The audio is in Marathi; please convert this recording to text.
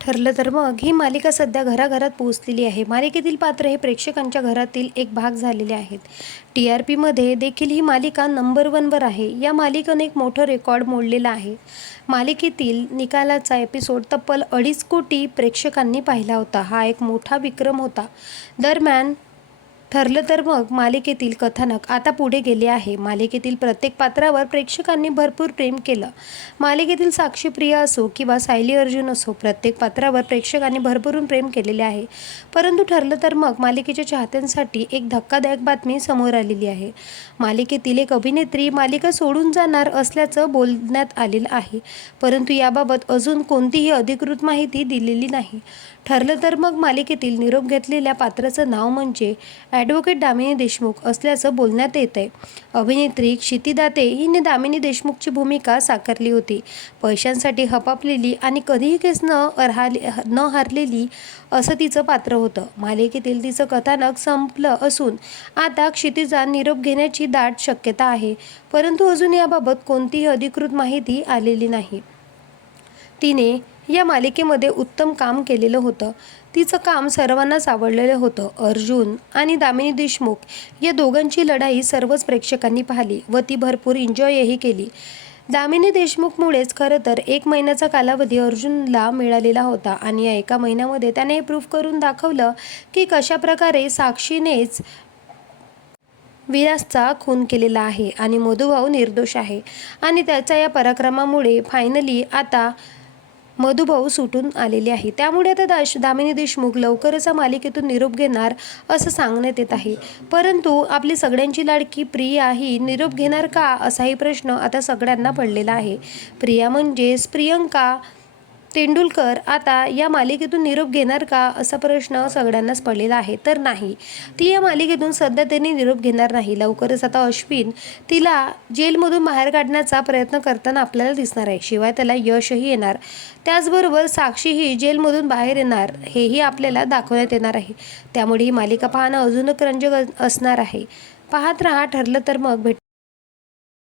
ठरलं तर मग ही मालिका सध्या घराघरात पोहोचलेली आहे. मालिकेतील पात्र हे प्रेक्षकांच्या घरातील एक भाग झालेले आहेत. टी आर पीमध्ये देखील ही मालिका नंबर वनवर आहे. या मालिकेने एक मोठं रेकॉर्ड मोडलेला आहे. मालिकेतील निकालाचा एपिसोड तब्बल अडीच कोटी प्रेक्षकांनी पाहिला होता. हा एक मोठा विक्रम होता. दरम्यान ठरलं तर मग मालिकेतील कथानक आता पुढे गेले आहे. मालिकेतील प्रत्येक पात्रावर प्रेक्षकांनी भरपूर प्रेम केलं. मालिकेतील साक्षी प्रिया असो किंवा सायली अर्जुन असो प्रत्येक पात्रावर प्रेक्षकांनी भरभरून प्रेम केलेले आहे. परंतु ठरलं तर मग मालिकेच्या चाहत्यांसाठी एक धक्कादायक बातमी समोर आलेली आहे. मालिकेतील एक अभिनेत्री मालिका सोडून जाणार असल्याचं बोलण्यात आलेलं आहे. परंतु याबाबत अजून कोणतीही अधिकृत माहिती दिलेली नाही. ठरलं तर मग मालिकेतील निरोप घेतलेल्या पात्राचं नाव म्हणजे ॲडव्होकेट दामिनी देशमुख असल्याचं बोलण्यात येत आहे अभिनेत्री क्षिती दाते हिने दामिनी देशमुखची भूमिका साकारली होती. पैशांसाठी हपापलेली आणि कधीही केस न अर्हाले न हारलेली असं तिचं पात्र होतं. मालिकेतील तिचं कथानक संपलं असून आता क्षितीचा निरोप घेण्याची दाट शक्यता आहे. परंतु अजून याबाबत कोणतीही अधिकृत माहिती आलेली नाही. तिने या मालिकेमध्ये उत्तम काम केलेलं होतं. तिचं काम सर्वांनाच आवडलेलं होतं. अर्जुन आणि दामिनी देशमुख या दोघांची लढाई सर्वच प्रेक्षकांनी पाहिली व ती भरपूर एन्जॉयही केली. दामिनी देशमुखमुळेच खरं तर एक महिन्याचा कालावधी अर्जुनला मिळालेला होता आणि या एका महिन्यामध्ये त्याने हे प्रूफ करून दाखवलं की कशाप्रकारे साक्षीनेच विरासचा खून केलेला आहे आणि मधुभाऊ निर्दोष आहे. आणि त्याच्या या पराक्रमामुळे फायनली आता मधुभाऊ सुटून आलेले आहे. त्यामुळे आता दाश दामिनी देशमुख लवकरच मालिकेतून निरोप घेणार असं सांगण्यात येत आहे. परंतु आपली सगळ्यांची लाडकी प्रिया ही निरोप घेणार का? असाही प्रश्न आता सगळ्यांना पडलेला आहे. प्रिया म्हणजेच प्रियंका तेंडुलकर आता या मालिकेतून निरोप घेणार का असा प्रश्न सगळ्यांनाच पडलेला आहे. तर नाही. ती या मालिकेतून सध्या त्यांनी निरोप घेणार नाही. लवकरच आता अश्विन तिला जेलमधून बाहेर काढण्याचा प्रयत्न करताना आपल्याला दिसणार आहे. शिवाय त्याला यशही येणार. त्याचबरोबर साक्षीही जेलमधून बाहेर येणार हेही आपल्याला दाखवण्यात येणार आहे. त्यामुळे ही मालिका पाहणं अजूनच रंजक असणार आहे. पाहत राहा ठरलं तर मग भेट